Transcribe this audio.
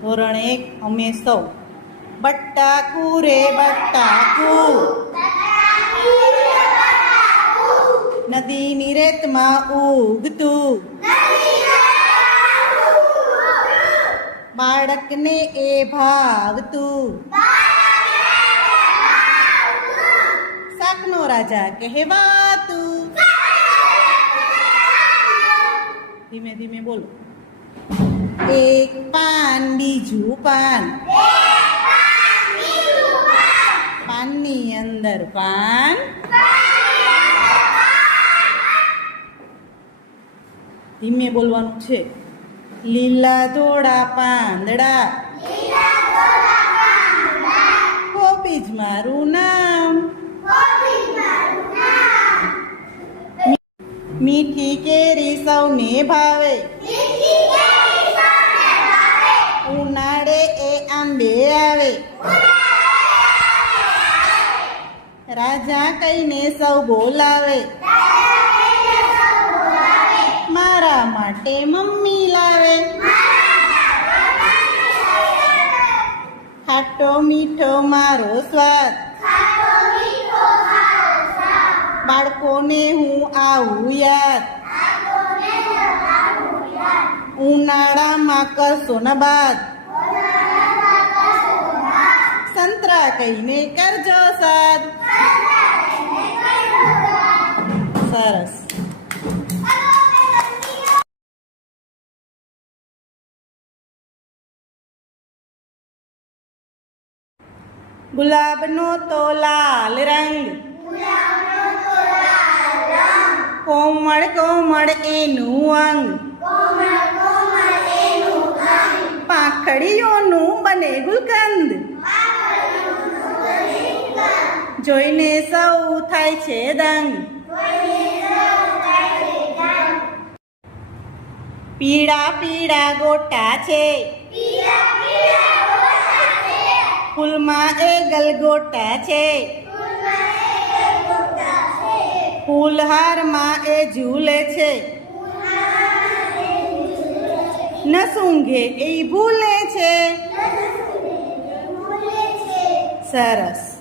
ધોરણ એક અમે સૌ બટ્ટાકુ રે બટ્ટાકુ નદીની રેતમાં ઉગતું બાળકને એ ભાવતું શાકનો રાજા કહેવાતું ધીમે ધીમે બોલો એક પાન, બીજું પાન. પાનની અંદર પાન. ધીમે બોલવાનું છે. લીલા ધોળા પાંદડા. કોબીજ મારું નામ. મીઠી કેરી સૌને ભાવે ઉનાળે એ આંબે આવે રાજા કહીને સૌ બોલાવે. મારા માટે મમ્મી લાવે. ખાટો મીઠો મારો સ્વાદ. બાળકોને હું આવું યાદ. ઉનાળામાં કરશો ને બાદ. સંતરા કહીને કરજો સાદ. સરસ. ગુલાબનો તો લાલ રંગ. કોમળ કોમળ એનું અંગ. પાંખડીઓનું બને ગુલકંદ. જોઈને સૌ થાય છે દંગ પીળા પીળા ગોટા છે. ફૂલમાં એ ગલગોટા છે. ફૂલહારમાં એ ઝૂલે છે. ન સૂંઘે એ ભૂલે છે. સરસ.